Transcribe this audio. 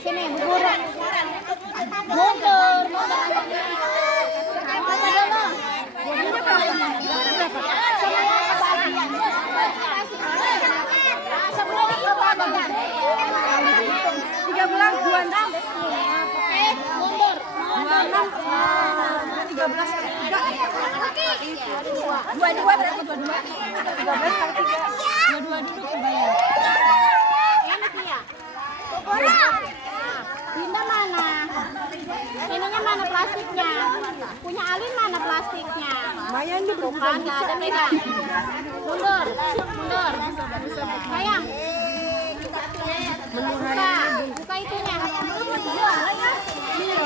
sini, mundur. Mundur, mundur. Apa dulu? Sebelum kebagian. 13, 26. Oke, mundur. 26, 13 kali 3. 22 berapa 22? 13 kali 3. 22 duduk bayar. Enak nih ya. Dinda mana? Ininya mana plastiknya? Punya Alin mana plastiknya? Lumayan nih bro. Bukan, nggak ada pegang. Mundur, mundur. Sayang. Menu hari